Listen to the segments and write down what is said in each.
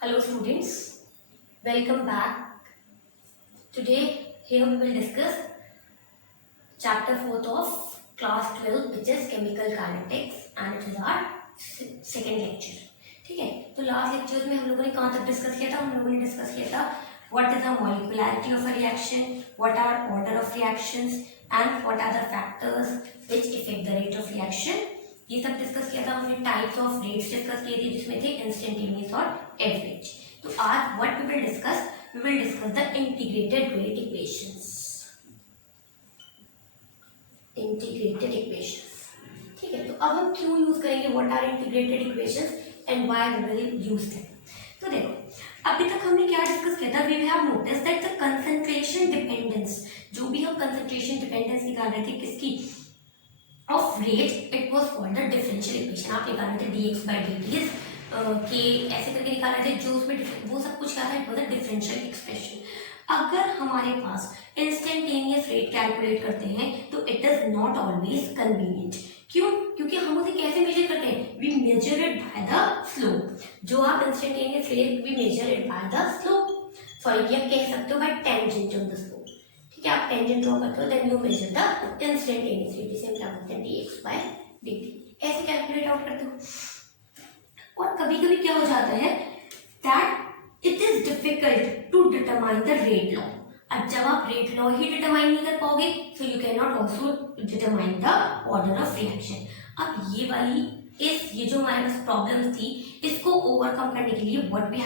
Hello students, welcome back. Today here we will discuss chapter 4th of class 12 which is chemical kinetics and it is our second lecture. ठीक है, तो last lecture में हम लोगों ने कहाँ तक डिस्कस किया था? हम लोगों ने डिस्कस किया था what is the molecularity of a reaction, what are order of reactions and what are the factors which effect the rate of reaction. ये सब डिस्कस किया था हमने. टाइप्स ऑफ रेट्स डिस्कस किए थे जिसमें थे इंस्टेंटेनियस और एवरेज. तो आज what we will discuss the integrated rate equations. Integrated equations. ठीक है, तो अब हम क्यों यूज करेंगे what are integrated equations and why we will use them. तो देखो, अभी तक हमने क्या डिस्कस किया था? We have notice that the concentration dependence, जो भी हम कंसंट्रेशन डिपेंडेंस निकाल रहे थे किसकी, of rate, it was called the differential equation. आप निकाल रहे थे dx by dt के ऐसे करके निकाल रहे थे, जो उसमें वो सब कुछ क्या था? It was a differential expression. अगर हमारे पास इंस्टेंटेनियस रेट कैलकुलेट करते हैं तो it is not always convenient. क्यों? क्योंकि हम उसे कैसे मेजर करते हैं? We measure it by the slope. जो आप instantaneous rate, we measure it by the slope. Sorry, ये कह सकते हो by tangent of the slope. ठीक है, आप टेंजेंट ड्रॉ करते हो, then you measure the instantaneous rate, जिसे हम क्या बोलते हैं dx by dt. ऐसे कैलकुलेट आउट करते हो. और कभी कभी क्या हो जाता है that it is difficult to determine the rate law. अब जब आप रेट लॉ ही डिटरमाइन नहीं कर पाओगे so you can not also determine the order of reaction. अब ये जो हमारे पास प्रॉब्लम थी, इसको ओवरकम करने के लिए what we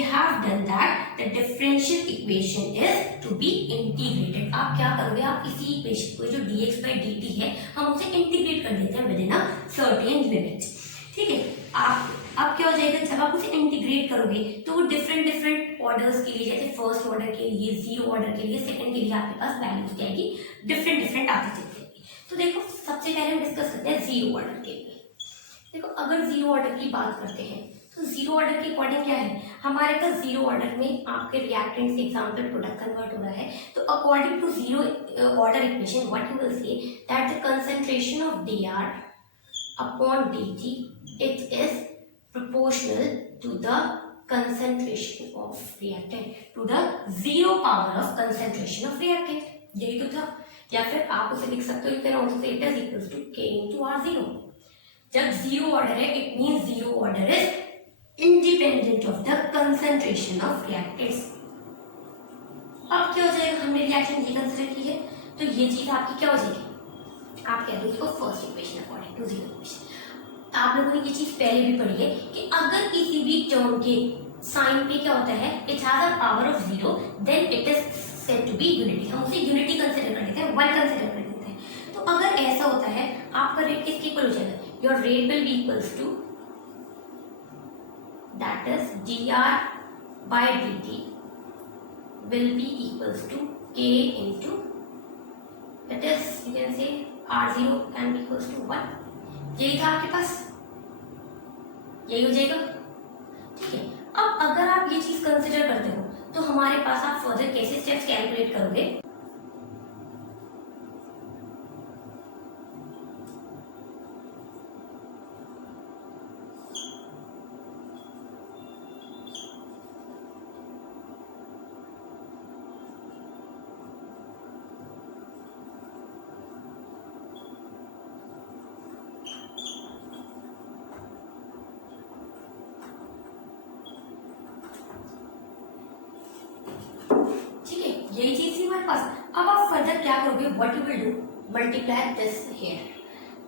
have done that the differential equation is to be integrated. आप क्या करोगे? आप इसी इक्वेशन को जो dx by dt है, हम उसे इंटीग्रेट कर देते हैं with in a certain limit. ठीक है, आप क्या हो जाएगा? जब आप उसे इंटीग्रेट करोगे तो वो डिफरेंट ऑर्डर्स के लिए, जैसे फर्स्ट ऑर्डर के लिए, जीरो ऑर्डर के लिए, सेकंड के लिए आपके पास वैल्यूज जाएगी डिफरेंट आती चली जाएगी. तो देखो, सबसे पहले हम डिस्कस करते हैं जीरो ऑर्डर के लिए. देखो, अगर जीरो ऑर्डर की बात करते हैं तो जीरो ऑर्डर के अकॉर्डिंग क्या है हमारे पास? जीरो ऑर्डर में आपके रिएक्टेंट्स के एग्जांपल प्रोडक्ट कन्वर्ट हो रहा है. तो according to zero order equation what you will say that the concentration of dr upon dt it is proportional to the concentration of reactant, to the zero power of concentration of reactant. यही तो था. या फिर आप उसे लिख सकते हो, you can also say it is equals to k into r0. जब जीरो ऑर्डर है it means zero order is independent of the concentration of reactants. अब क्या हो जाएगा? हमने रिएक्शन ये कंसीडर की है तो ये चीज आपकी क्या हो जाएगी? आप कह दो इसको first equation according to zero equation. आप लोगों ने ये चीज पहले भी पढ़ी है कि अगर किसी भी टर्म के साइन पे क्या होता है, it has a power of zero, then it is said to be unity. हम उसे यूनिटी कंसीडर कर लेते हैं, वन कंसीडर कर लेते हैं. तो अगर ऐसा होता है, आपका रेट किसके इक्वल हो जाएगा? Your rate will be equals to that is dr by dt will be equals to k into, that is you can say r0 can be equals to 1. यही था आपके पास, यही हो जाएगा. ठीक है, अब अगर आप ये चीज कंसिडर करते हो तो हमारे पास आप फर्दर कैसे स्टेप्स कैलकुलेट करोगे? यही चीज थी हमारे पास. अब आप फर्दर क्या करोगे? What you will do, multiply this here.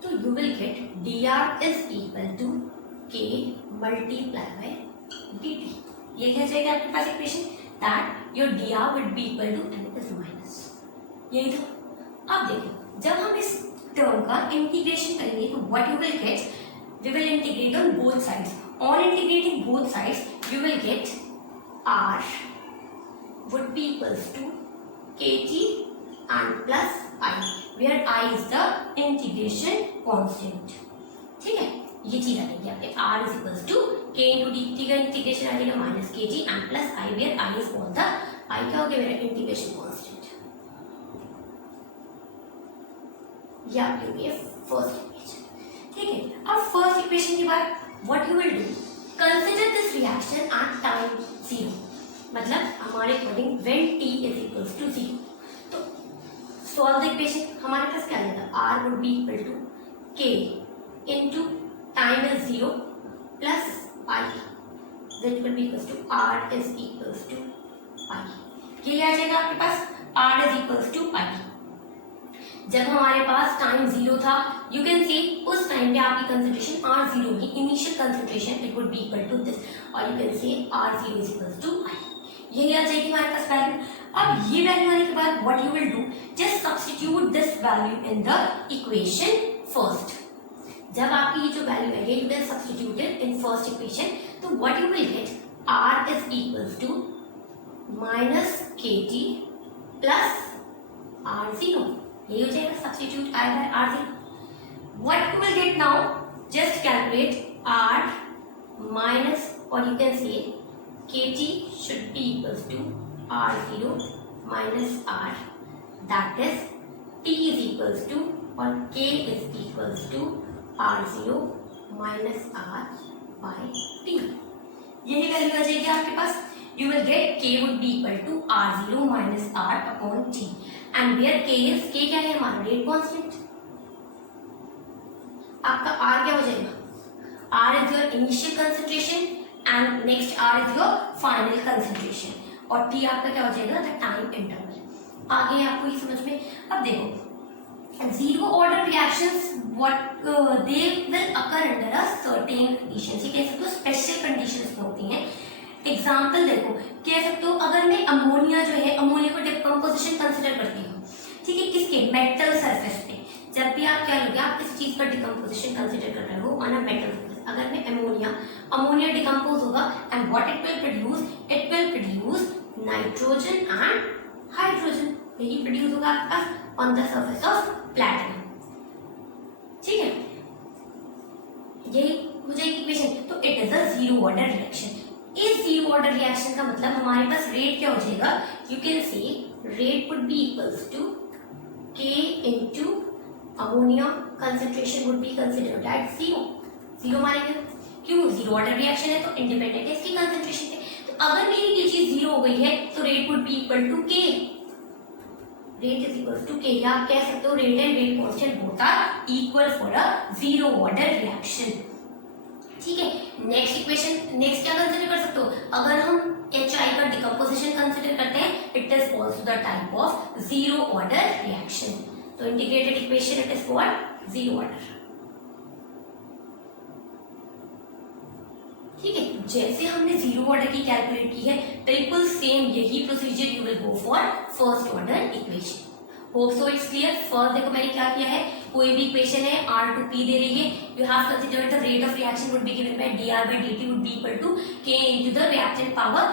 तो you will get dr is equal to k multiply by dt. ये क्या जाएगा आपके पास equation that your dr would be equal to and it is minus. यही था. अब देखो, जब हम इस टर्म का इंटीग्रेशन करेंगे तो what you will get, we will integrate on both sides. On integrating both sides you will get r would be equals to kt and plus I, where I is the integration constant. ठीक है, ये चीज आ जाएगी आपके r is equals to k into dt का integration आ जाएगा minus kt and plus I, where I is called the I क्या हो गया मेरा इंटीग्रेशन कांस्टेंट. ये आपके लिए फर्स्ट इक्वेशन. ठीक है, अब फर्स्ट इक्वेशन के बाद what you will do, consider this reaction at time zero, मतलब हमारे according when t is equals to zero. तो सॉल्व द इक्वेशन, हमारे पास क्या आएगा, r would be equal to k into time is zero plus pi, that will be equals to r is equals to pi. ये आ जाएगा आपके पास r is equals to pi. जब हमारे पास टाइम जीरो था, यू कैन सी उस टाइम पे आपकी कंसंट्रेशन आर जीरो की initial concentration it would be equal to this, और you can see R zero is equal to I. यही आ जाएगी हमारे पास वैल्यू। अब ये वैल्यू आने के बाद what you will do, just substitute this value in the equation first. जब आपकी ये जो वैल्यू है you can substitute it in first equation, तो what you will get, R is equal to minus K T plus R zero. ये हो जाएगा substitute I by R zero. What you will get now, just calculate R minus, और you can say K T should be equals to R zero minus R, that is T is equals to, और K is equals to R zero minus R by T. यही value आ जाएगी आपके पास। You will get k would be equal to r0 minus r upon t, and where k is, k क्या है हमारा rate constant, आपका r क्या हो जाएगा, r is your initial concentration and next r is your final concentration, और t आपका क्या हो जाएगा, the time interval। आगे आपको ये समझ में, अब देखो zero order reactions what they will occur under a certain conditions, ये कह सकते हो स्पेशल कंडीशंस में होती हैं। एग्जाम्पल देखो, कह सकते हो अगर मैं अमोनिया जो है, अमोनिया को डिकम्पोजिशन कंसिडर करती हूँ, ठीक है, किसके, मेटल सरफेस पे। जब भी आप क्या लोगे, आप इस चीज पर डिकम्पोजिशन कंसिडर कर रहे हो ऑन अ मेटल सरफेस। अगर मैं अमोनिया डिकम्पोज होगा and what it will produce nitrogen and hydrogen, यही प्रोड्यूस होगा आपके पास on the surface of platinum, ठीक है, यही हो जाएगी इक्वेशन। तो it is a zero order reaction. इस जीरो ऑर्डर रिएक्शन का मतलब हमारे पास रेट क्या हो जाएगा, you can see rate would be equals to K into ammonia concentration would be considered at zero. Zero मानेंगे, क्यों, जीरो ऑर्डर रिएक्शन है तो इंडिपेंडेंट है इसकी कंसंट्रेशन पे। तो अगर मेरी ये चीज जीरो हो गई है तो rate would be equal to K, rate is equal to K, या आप कह सकते हो rate and rate constant both are equal for a zero order reaction, ठीक है। नेक्स्ट इक्वेशन, नेक्स्ट क्या कंसीडर कर सकते हो, अगर हम HI का डिकम्पोजिशन कंसीडर करते हैं, it is also the type of zero order reaction. तो integrated equation it is called zero order, ठीक है। जैसे हमने जीरो ऑर्डर की कैलकुलेट की है, बिल्कुल सेम यही procedure you will go for first order equation. Hope so it's clear. First देखो मैंने क्या किया है, कोई भी इक्वेशन है R2P दे रही है, you have considered the rate of reaction would be given by dR/dt would be equal to K into the reactant power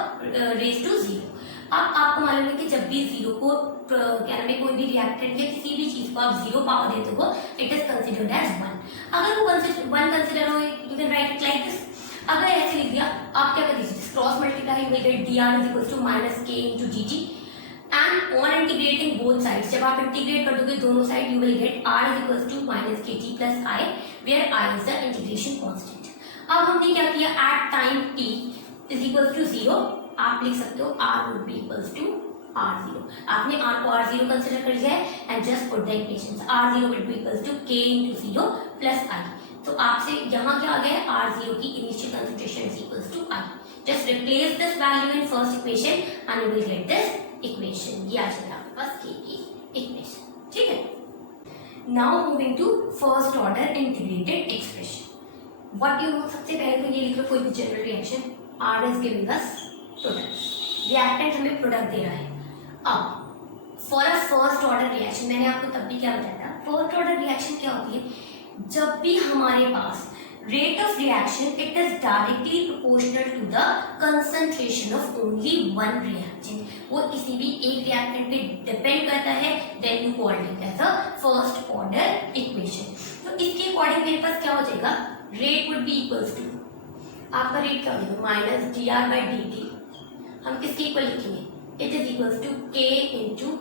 raise to zero. अब आपको मालूम है कि जब भी जीरो को क्या नाम है, कोई भी रिएक्टेंट या किसी भी चीज को आप जीरो पावर देते हो, it is considered as one. अगर वो वन कंसीडर हो, you can write it like this. अगर ऐसे लिख दिया, आप क्या कर दीजिए, cross multiply will get dR is equal to minus K into dt, and on integrating both sides, जब आप इंटीग्रेट कर दोगे दोनों side, you will get r is equals to minus kt plus I, where I is the integration constant। अब हमने क्या किया, at time t is equals to 0, आप लिख सकते हो r would be equals to r0। आपने r को r0 कंसिडर कर लिया है and just put the equations, r0 will be equals to k into 0 plus I। तो आपसे यहाँ क्या आ गया, r0 की initial concentration is equals to I। Just replace this value in first equation and you will get this equation। ये आ जाएगा आपके पास k की इक्वेशन, ठीक है। Now moving to first order integrated expression. What you know, सबसे पहले तो ये लिख लो, कोई भी general reaction, R is giving us product, reactant हमें प्रोडक्ट दे रहा है। अब for a first order reaction, मैंने आपको तब भी क्या बताया था, फर्स्ट ऑर्डर रिएक्शन क्या होती है, जब भी हमारे पास rate of reaction it is directly proportional to the concentration of only one reactant। वो किसी भी एक रिएक्टेंट पे डिपेंड करता है, then you call it as a first order equation। तो इसके अकॉर्डिंग मेरे पास क्या हो जाएगा, rate would be equals to, आपका रेट क्या हो जाएगा, माइनस dR/dt, हम किसके इक्वल लिखेंगे, it is equals to k into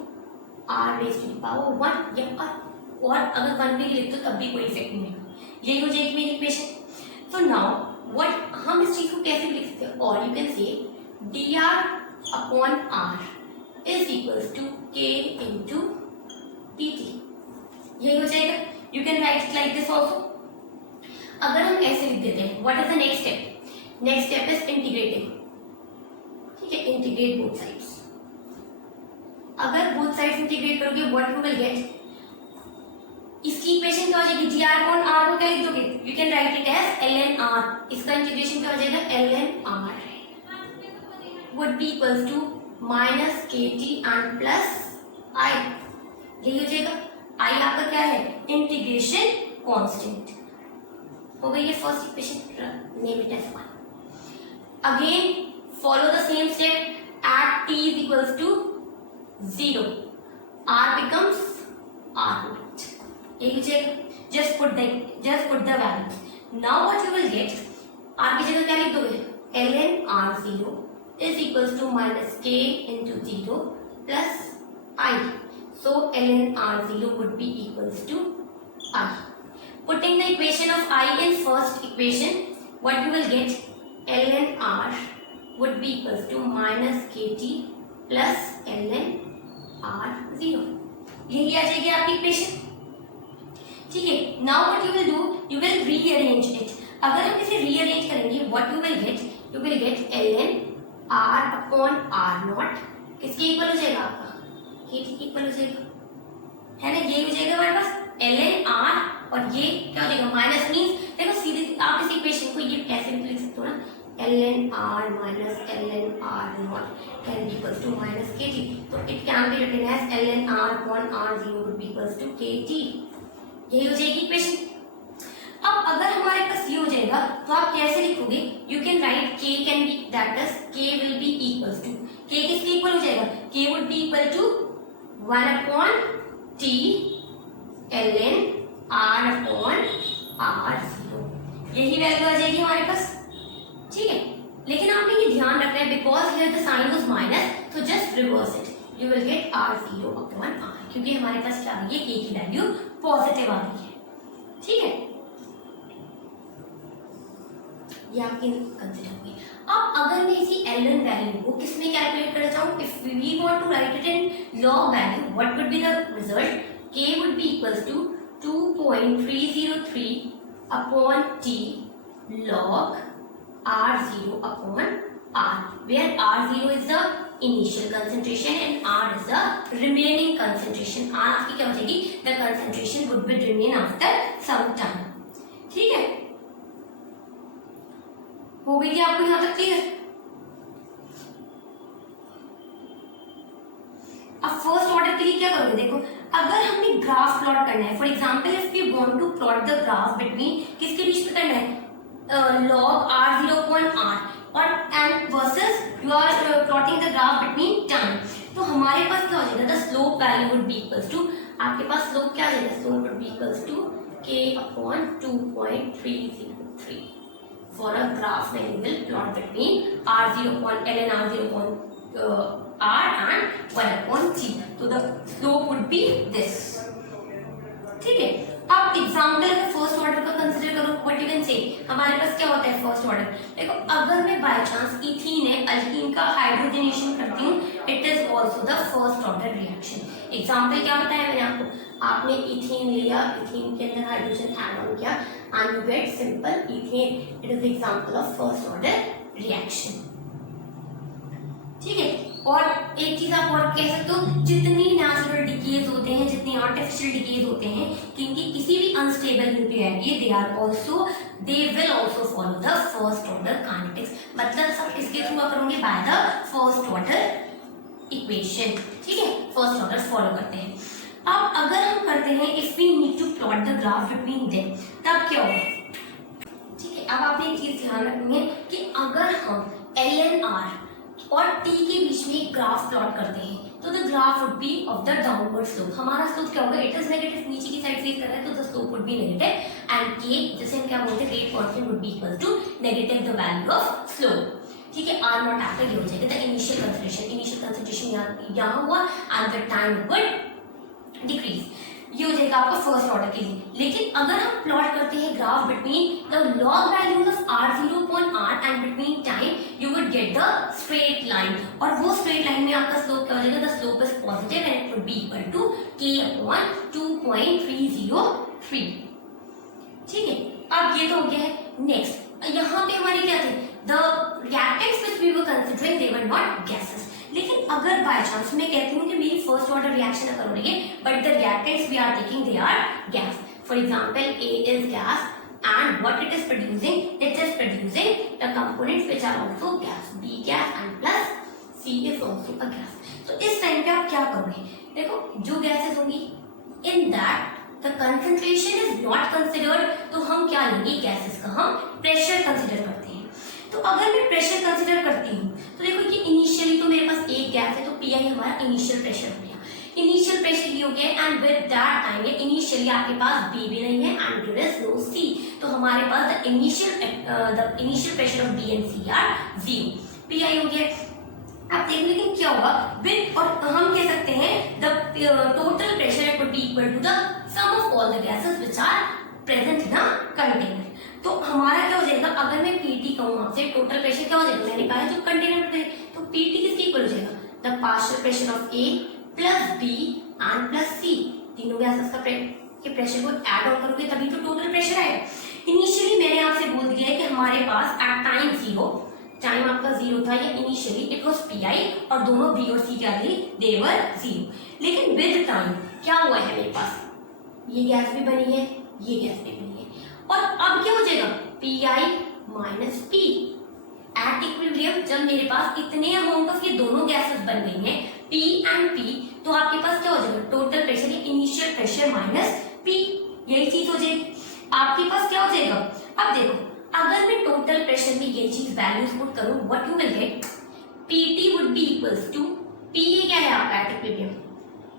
r raised to the power 1 या r, और अगर 1 भी लिख दो तब भी कोई इफेक्ट नहीं होगा। यही हो जाएगी मेरी इक्वेशन। तो नाउ व्हाट, हम इस चीज को कैसे लिख सकते हैं, और यू कैन से dr upon r is equals to k into dt। यही हो जाएगा। You can write it like this also. अगर हम ऐसे लिख देते हैं, what is the next step? Next step is integrating. ठीक है, इंटीग्रेट बोथ साइड्स। अगर बोथ साइड्स इंटीग्रेट करोगे व्हाट यू विल गेट, इसकी इक्वेशन क्या हो जाएगी? जी आर अपॉन आर को क्या लिख दोगे? You can write it as L N R. इसका इंटीग्रेशन क्या हो जाएगा? L N R would be equals to minus kt and plus I। यही हो जाएगा। I आपका क्या है? Integration constant. हो गई ये first equation, name it as 1। Again follow the same step. At t is equals to 0 r becomes r naught। यही हो जाएगा। just put the values। now what you will get, r की जगह क्या लिख दोगे? ln r0 is equals to minus k into 0 plus I। So ln r0 would be equals to I। Putting the equation of I in first equation, what you will get? ln r would be equals to minus kt plus ln r0। यही आ जाएगी आपकी equation. ठीक है, now what you will do, you will rearrange it। अगर हम इसे rearrange करेंगे, what you will get? You will get ln r upon r not किसके इक्वल हो जाएगा? आपका kt के इक्वल हो जाएगा, है ना? ये हो जाएगा हमारे पास ln r, और ये क्या हो जाएगा? माइनस मींस देखो सीधे आप इस इक्वेशन को ये ऐसे भी लिख सकते हो ना, ln r minus ln r not can be equals to minus kt। तो it can be written as ln r upon r0 would be equals to kt। यही हो जाएगी इक्वेशन। अब अगर हमारे पास ये हो जाएगा तो आप कैसे लिखोगे? You can write k can be that is k will be equals to, k किसके इक्वल हो जाएगा? k would be equal to 1 upon t ln r upon r0। यही वैल्यू आ जाएगी हमारे पास। ठीक है, लेकिन आपने ये ध्यान रखना है because here the sign was minus, तो just reverse it. You will get r0 upon r, क्योंकि हमारे पास क्या आ गई है? k की वैल्यू पॉजिटिव आ गई है। ठीक है, ये आपकी कंसीडर होगी। अब अगर मैं इसी ln वैल्यू को किस में कैलकुलेट करना चाहूँ, if we want to write it in log value, what would be the result? k would be equals to 2.303 upon t log r0 upon r, where r0 is the initial concentration and r is the remaining concentration। r आपकी क्या हो जाएगी? the concentration would be remain after some time। ठीक है, हो गई क्या आपको यहां तक क्लियर? अब फर्स्ट ऑर्डर के लिए क्या करोगे? देखो, अगर हमें ग्राफ प्लॉट करना है, for example if we want to plot the graph between, किसके बीच में करना है? log r0 upon r और and versus you are plotting the graph between time. तो हमारे पास क्या हो जाएगा? The slope value would be equals to, आपके पास स्लोप क्या आ जाएगा? Slope would be equals to k upon 2.303 for a graph when you will plot between r0 upon ln r0 upon r and 1 upon t। तो the slope would be this। ठीक है, अब example अगर first order का consider करो, what you can से, हमारे पास क्या होता है फर्स्ट ऑर्डर? देखो, अगर मैं बाय चांस इथीन है अल्कीन का हाइड्रोजनेशन करती हूँ, it is also the first order reaction. Example क्या बताया मैंने आपको? आपने इथीन लिया, इथीन के अंदर हाइड्रोजन ऐड ऑन किया and you get simple ethane। it is the example of first order reaction। ठीक है, और एक चीज आप और कह सकते हो, जितनी नेचुरल डिकेज होते हैं, जितनी आर्टिफिशियल डिकेज होते हैं, क्योंकि किसी भी unstable nucleotide they are also, they will also follow the first order kinetics. मतलब सब किसके थ्रू करोगे? By the first order equation. ठीक है, फर्स्ट ऑर्डर फॉलो करते हैं। अब अगर हम करते हैं if we need to plot the graph between them, तब क्या होगा? ठीक है, अब आपने एक चीज ध्यान रखनी है कि अगर हम ln r और t के बीच में एक ग्राफ प्लॉट करते हैं, तो the graph would be of the downward slope. हमारा स्लोप क्या होगा? इट इज नेगेटिव, नीचे की साइड फेस कर रहा है, तो the slope would be negative and k, जैसे हम क्या बोलते हैं, rate constant would be equal to negative the value of slope. ठीक है, r नॉट आफ्टर ये हो जाएगा द इनिशियल कंसंट्रेशन। यहाँ हुआ and the time would decrease. ये हो जाएगा आपका फर्स्ट ऑर्डर के लिए। लेकिन अगर हम प्लॉट करते हैं graph between the log values of r0 upon r and between time, you would get the straight line, और वो स्ट्रेट लाइन में आपका स्लोप क्या हो जाएगा, the slope is positive and it would be equal to k upon 2.303। ठीक है, अब ये तो हो गया है। नेक्स्ट यहाँ पे हमारे क्या थे, the reactants which we were considering they were not gases. लेकिन अगर बाय चांस मैं कहती हूँ कि मेरी फर्स्ट ऑर्डर रिएक्शन अगर हो रही है but the reactants we are taking they are gas, for example A is gas and what it is producing the components which are also gas, B gas and plus C is also a gas। तो इस time पे आप क्या करोगे, देखो जो gases होंगी in that the concentration is not considered, तो हम क्या लेंगे गैसेस का हम प्रेशर कंसिडर करते हैं। तो अगर मैं प्रेशर कंसिडर करती हूँ तो देखो कि इनिशियली तो मेरे पास एक गैस है, तो Pi हमारा इनिशियल प्रेशर हो गया, इनिशियल प्रेशर ये हो गया, and with that time initially आपके पास B भी नहीं है and there is no C, तो हमारे पास the initial pressure of B and C are 0, Pi हो गया। अब देख लेकिन क्या होगा विद, और हम कह सकते हैं the total pressure it would be equal to the sum of all the gases which are present in a container. तो हमारा क्या हो जाएगा, अगर मैं Pt कहूँ आपसे टोटल प्रेशर क्या हो जाएगा, मैंने कहा जो कंटेनर में, तो Pt किसके इक्वल हो जाएगा, the partial pressure of A plus B and plus C, तीनों गैसेस का के प्रेशर को ऐड ऑन करोगे तभी तो टोटल प्रेशर आएगा। इनिशियली मैंने आपसे बोल दिया है कि हमारे पास एट टाइम 0, टाइम आपका 0 था, या इनिशियली इट वाज Pi और दोनों B और C क्या थी, दे वर 0। लेकिन विद टाइम क्या हुआ है, मेरे पास ये गैस भी बनी है, ये गैस भी बनी है, और अब क्या हो जाएगा Pi minus P at equilibrium. जब मेरे पास इतने अमाउंट ऑफ ये दोनों गैसेस बन गई हैं P एंड P, तो आपके पास क्या हो जाएगा total pressure, initial pressure minus P, यही चीज हो जाएगी। आपके पास क्या हो जाएगा, अब देखो अगर मैं टोटल प्रेशर में ये चीज वैल्यूज पुट करूं, what you will get, Pt would be equals to, P क्या है आपका at equilibrium,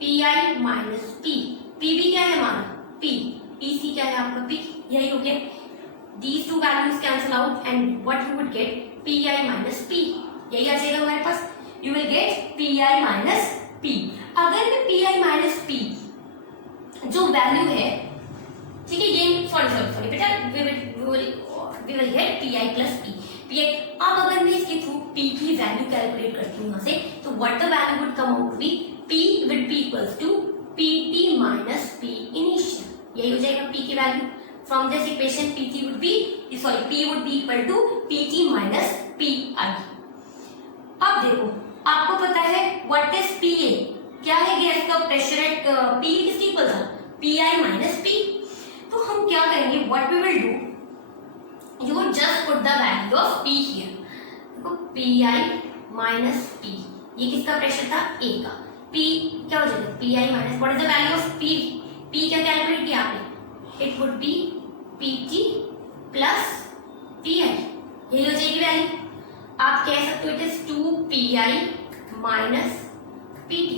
Pi minus P, Pb क्या है हमारा P, Pc क्या है आपका P, यही हो गया। These two values cancel out and what you would get, Pi minus P, यही आ जाएगा हमारे पास, you will get Pi minus P। अगर मैं Pi minus P जो वैल्यू है, ठीक है, ये सॉरी बेटा, we will get Pi plus P। Pi, अब अगर मैं इसके थ्रू P की वैल्यू कैलकुलेट करती हूँ यहाँ से, तो what the value would come out to be, P will be equals to Pt minus P initial, यही हो जाएगा P की value. From this equation P would be equal to Pt minus Pi। अब देखो आपको पता है what is Pa, क्या है गैस का प्रेशर एट P किसकी इक्वल था, Pi minus P। तो हम क्या करेंगे, what we will do, you would just put the value of P here, देखो Pi minus P, ये किसका प्रेशर था, A का, P क्या हो जाएगा Pi minus what is the value of P, P क्या कैलकुलेट किया आपने, it would be Pt plus Pi, यही हो जाएगी वैल्यू। आप कह सकते हो it is 2Pi minus Pt,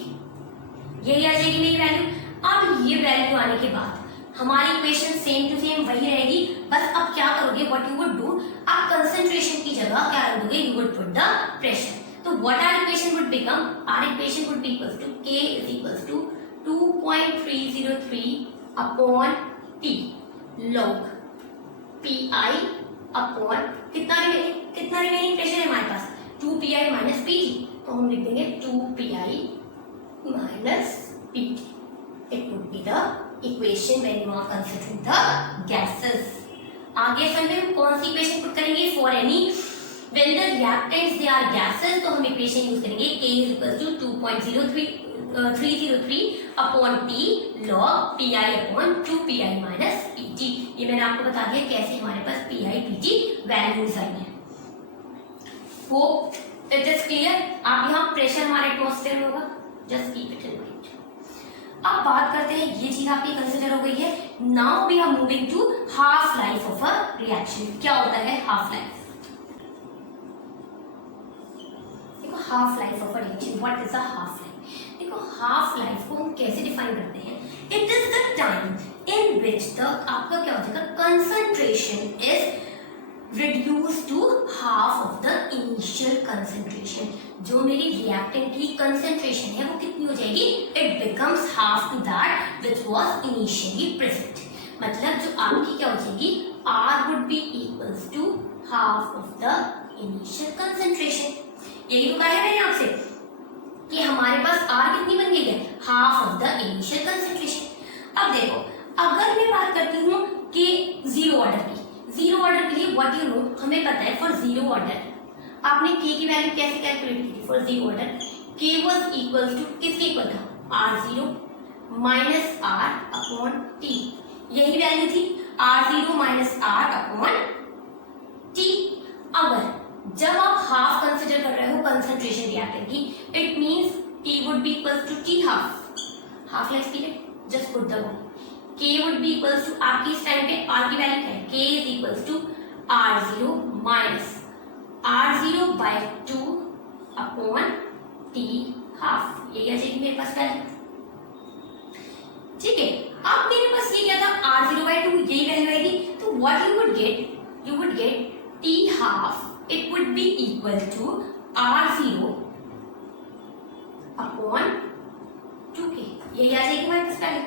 यही आ जाएगी मेरी वैल्यू। अब ये वैल्यू आने के बाद हमारी इक्वेशन सेम टू सेम वही रहेगी, बस अब क्या करोगे, व्हाट यू वुड डू, आप कंसंट्रेशन की जगह क्या रखोगे, you would put the pressure. तो what our equation would become, our equation would be equals to K is equals to 2.303 upon T log Pi upon कितना रिमेनिंग प्रेशर है हमारे पास, 2Pi minus Pt, तो हम लिख देंगे 2Pi minus Pt। It would be the equation when you are considering the gases. आगे फिर हम कौन सी इक्वेशन पुट करेंगे, for any when the reactants they are gases, तो हम इक्वेशन यूज करेंगे K is equal to 2.303 upon T log Pi upon 2Pi minus Pt। ये मैंने आपको बता दिया कैसे हमारे पास Pi Pt वैल्यूज आई हैं। Hope it is clear. आप यहाँ प्रेशर हमारे एटमॉस्फेयर में होगा, just keep it in mind. अब बात करते हैं, ये चीज आपकी कंसिडर हो गई है। Now we are moving to half life of a reaction. क्या होता है हाफ लाइफ, देखो half life of a reaction, what is a half life. देखो हाफ लाइफ को हम कैसे डिफाइन करते हैं, it is the time in which the आपका क्या हो जाएगा concentration is reduce to half of the initial concentration. जो मेरी reactant की concentration है वो कितनी हो जाएगी? It becomes half to that which was initially present. मतलब जो आपकी क्या हो जाएगी? R would be equals to half of the initial concentration. यही तो कहा है मैंने आपसे कि हमारे पास R कितनी बन गई है? half of the initial concentration. अब देखो, अगर मैं बात करती हूँ कि जीरो ऑर्डर की, जीरो ऑर्डर के लिए व्हाट यू नो, हमें पता है फॉर जीरो ऑर्डर आपने k की वैल्यू कैसे कैलकुलेट की थी? For zero order k was equal to किसके इक्वल था? r0 minus r upon t. यही वैल्यू थी r0 minus r upon t. अगर जब आप हाफ कंसीडर कर रहे हो कंसंट्रेशन रिएक्टेंट की, it means t would be equal to t half life period. Just put the value k would be equals to, आपकी इस टाइम पे r की वैल्यू क्या है? k is equals to r0 minus r0 by 2 upon t half. ये आ जाएगी मेरे पास value. ठीक है, अब मेरे पास ये क्या था? r0 by 2, यही वैल्यू आएगी. तो what you would get t half, it would be equal to r0 upon 2k. यही आ जाएगी मेरे पास value.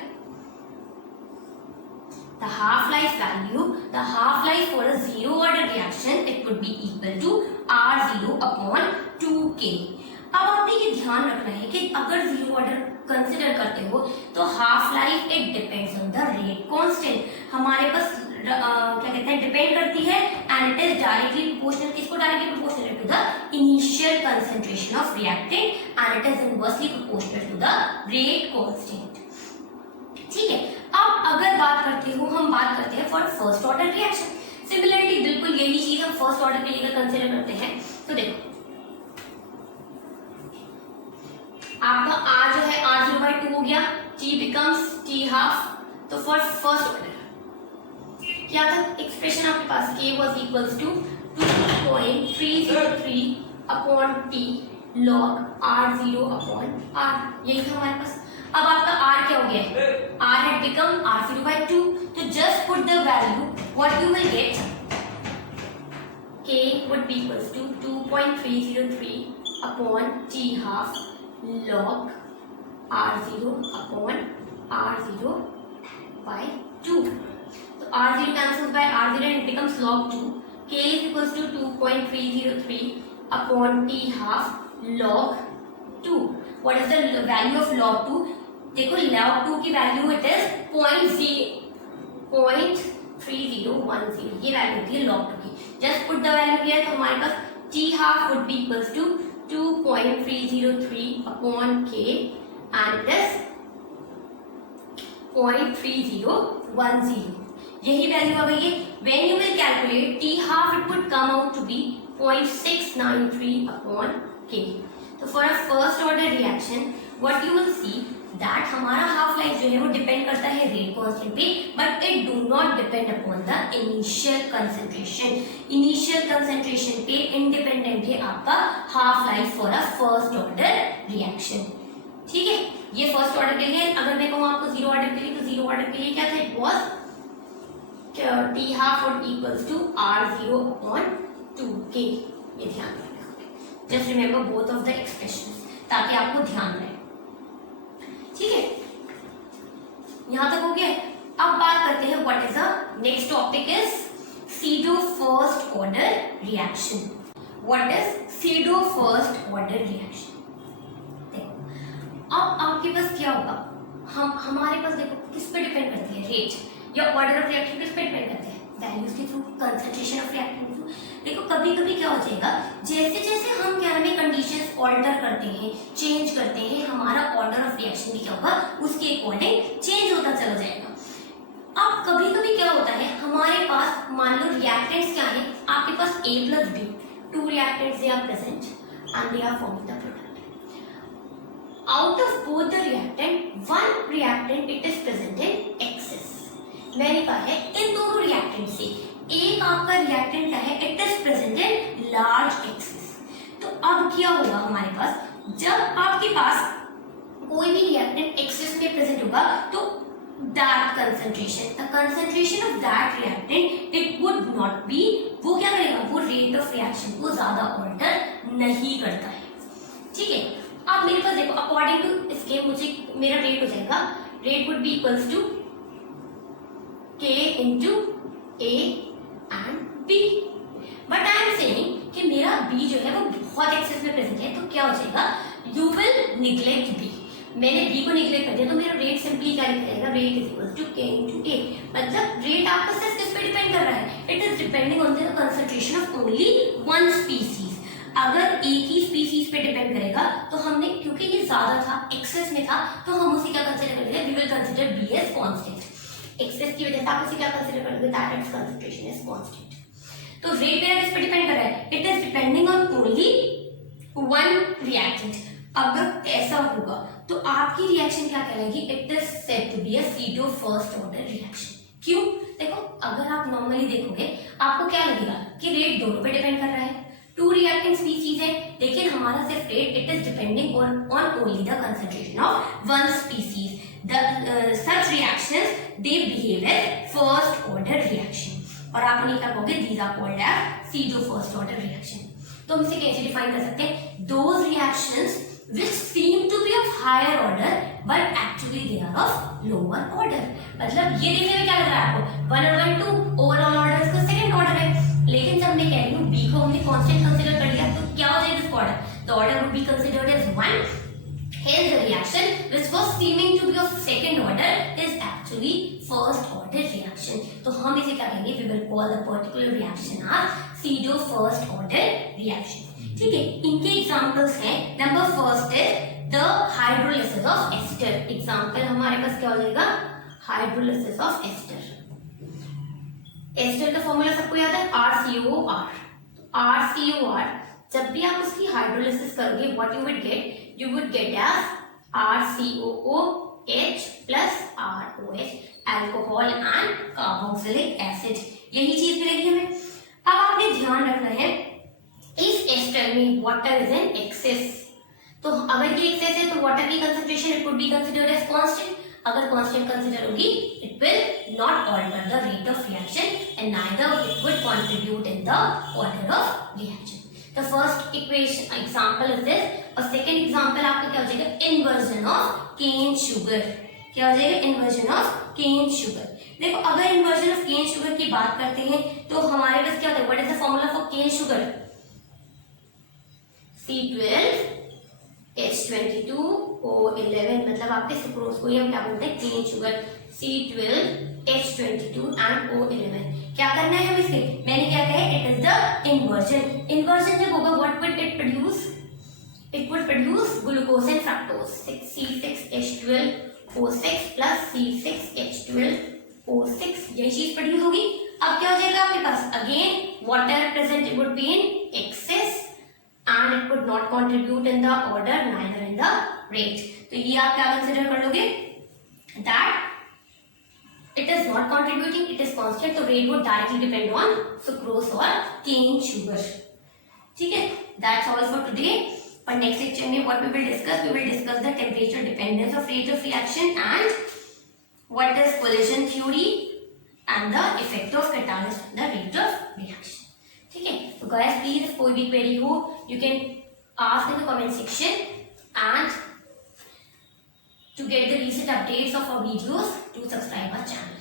The half-life value, the half-life for a zero order reaction, it would be equal to R0 upon 2K. अब आपने ये ध्यान रखना है कि अगर जीरो ऑर्डर कंसिडर करते हो तो half life it depends on the rate constant. हमारे पास क्या कहते हैं, डिपेंड करती है and it is directly proportional. किसको? Directly proportional to the initial concentration of reactant and it is inversely proportional to the rate constant. ठीक है, अब अगर बात करते हो, हम बात करते हैं for first order reaction. Similarly बिल्कुल यही चीज हम फर्स्ट ऑर्डर के लिए कंसीडर करते हैं. तो देखो आपका r जो है r0 by 2 हो गया, t becomes t half. तो फॉर फर्स्ट ऑर्डर क्या था एक्सप्रेशन आपके पास? k was equals to 2.303 upon t log r0 upon r. यही था हमारे पास. अब आपका r क्या हो गया है? r had become r0 by 2. तो just put the value, what you will get, k would be equals to 2.303 upon t half log r0 upon r0 by 2. तो r0 cancels by r0 and it becomes log 2. k is equals to 2.303 upon t half log 2. What is the value of log 2? देखो log 2 की value it is 0.3010. ये value होती है log 2 की. Just put the value किया तो हमारे पास t half would be equals to 2.303 upon k and it is 0.3010. यही वैल्यू आ गई है. When you will calculate t half, it would come out to be 0.693 upon k. तो for a first order reaction, what you will see that हमारा half life जो है वो depend करता है रेट कांस्टेंट पे, but it do not depend upon the initial concentration. Initial concentration पे independent है आपका half life for a first order reaction. ठीक है, ये फर्स्ट ऑर्डर के लिए. अगर मैं कहूँ आपको जीरो ऑर्डर के लिए, तो जीरो ऑर्डर के लिए क्या था? It was t half would equals to r0 upon 2k. ये ध्यान रखना. Just remember both of the expressions ताकि आपको ध्यान रहे. ठीक है, यहां तक हो गया. अब बात करते हैं what is the next topic is pseudo first order reaction. What is pseudo first order reaction? देखो अब आपके पास क्या होगा, हमारे पास देखो किस पे डिपेंड करती है? रेट या ऑर्डर ऑफ रिएक्शन किस पे डिपेंड करते हैं? वैल्यूज के थ्रू, कंसंट्रेशन ऑफ रिएक्टेंट के थ्रू. देखो कभी कभी क्या हो जाएगा, जैसे जैसे हम क्या नाम है कंडीशंस ऑल्टर करते हैं, चेंज करते हैं, हमारा ऑर्डर ऑफ रिएक्शन भी क्या होगा उसके अकॉर्डिंग चेंज होता चला जाएगा. अब कभी कभी क्या होता है, हमारे पास मान लो रिएक्टेंट्स क्या है, आपके पास a plus b, two reactants they are present and they are forming the product. Out of both the reactant, one reactant it is present in excess. मैंने कहा है इन दोनों रिएक्टेंट से एक आपका रिएक्टेंट है it is present in large access. तो अब क्या होगा हमारे पास, जब आपके पास कोई भी रिएक्टेंट एक्सेस में प्रेजेंट होगा तो that concentration, the concentration of that reactant it would not be, वो क्या करेगा, वो रेट ऑफ रिएक्शन को ज्यादा ऑल्टर नहीं करता है। ठीक है, आप मेरे पास देखो अकॉर्डिंग टू इसके मुझे मेरा रेट हो जाएगा, rate would be equals to K into A and B, but I am saying कि मेरा B जो है वो बहुत एक्सेस में प्रेजेंट है, तो क्या हो जाएगा, यू विल निग्लेक्ट B, मैंने B को निग्लेक्ट कर दिया तो मेरा रेट सिंपली क्या लिखा जाएगा, rate is equal to K into A, मतलब रेट आपका सिर्फ किस पे डिपेंड कर रहा है, it is depending on the concentration of only one species. अगर एक ही स्पीसीज पे डिपेंड करेगा तो हमने, क्योंकि ये ज्यादा था, एक्सेस में था, तो हम उसे क्या कंसीडर करेंगे, we will consider B as constant. Excess की वजह से आप इसे क्या कंसीडर करोगे, that it's concentration is constant. तो रेट मेरा किस पे डिपेंड कर रहा है, it is depending on only one reactant. अगर ऐसा होगा तो आपकी रिएक्शन क्या कहलाएगी, it is said to be a pseudo first order reaction. क्यों, देखो अगर आप नॉर्मली देखोगे आपको क्या लगेगा कि रेट दोनों पे डिपेंड कर रहा है, टू रिएक्टिंग स्पीसीज है, लेकिन हमारा सिर्फ rate it is depending on only the concentration of one species. such reactions they behave as first order reaction, और आप उन्हें क्या कहोगे, these are called as pseudo first order reaction। तो हम इसे कैसे डिफाइन कर सकते हैं, those reactions which seem to be of higher order but actually they are of lower order। मतलब ये देखने में क्या लग रहा है आपको, 1 और 1 2 ओवरऑल ऑर्डर इसका सेकंड ऑर्डर है, लेकिन जब मैं कह रही हूँ B को हमने कांस्टेंट कंसीडर कर लिया तो क्या हो जाएगा इसका order, the order would be considered as 1। Hence the reaction which was seeming to be of second order is actually first order reaction। तो हम इसे क्या कहेंगे, we will call the particular reaction as pseudo first order reaction। ठीक है, इनके examples हैं, number first is the hydrolysis of ester। Example हमारे पास क्या हो जाएगा, hydrolysis of ester। एस्टर का फॉर्मूला सबको याद है, RCOR। RCOR जब भी आप उसकी हाइड्रोलिसिस करोगे, what you will gate, you would get as RCOOH plus ROH, alcohol and carboxylic acid। यही चीज मिलेगी हमें। अब आपने ध्यान रखना है, इस एस्टर में वाटर इज एन एक्सेस, तो अगर ये एक्सेस है तो वाटर की concentration it would be considered as constant. अगर कांस्टेंट कंसीडर होगी, it will not alter the rate of reaction and neither it would contribute in the order of reaction. The first equation example is this, और second example आपका क्या हो जाएगा, inversion of cane sugar। क्या हो जाएगा, inversion of cane sugar। देखो अगर inversion of cane sugar की बात करते हैं तो हमारे पास क्या होता है, what is the formula for cane sugar, C12H22O11, मतलब आपके सुक्रोज को ही हम क्या बोलते हैं, cane sugar, C12H22 and O11। क्या करना है हम इसके, मैंने क्या कहा, it is the inversion. Inversion जब होगा what will it produce, it will produce glucose and fructose, C6H12O6 plus C6H12O6, यही चीज प्रोड्यूस होगी। अब क्या हो जाएगा आपके पास, again water present would be in excess and it would not contribute in the order neither in the rate. तो ये आप क्या कंसीडर कर लोगे, दैट it is not contributing, it is constant, तो rate would directly depend on sucrose or cane sugar। ठीक है, that's all for today। पर next lecture में what we will discuss the temperature dependence of rate of reaction and what is collision theory and the effect of catalyst on the rate of reaction। ठीक है, तो guys please कोई भी query हो you can ask in the comment section, and to get the recent updates of our videos, do subscribe our channel।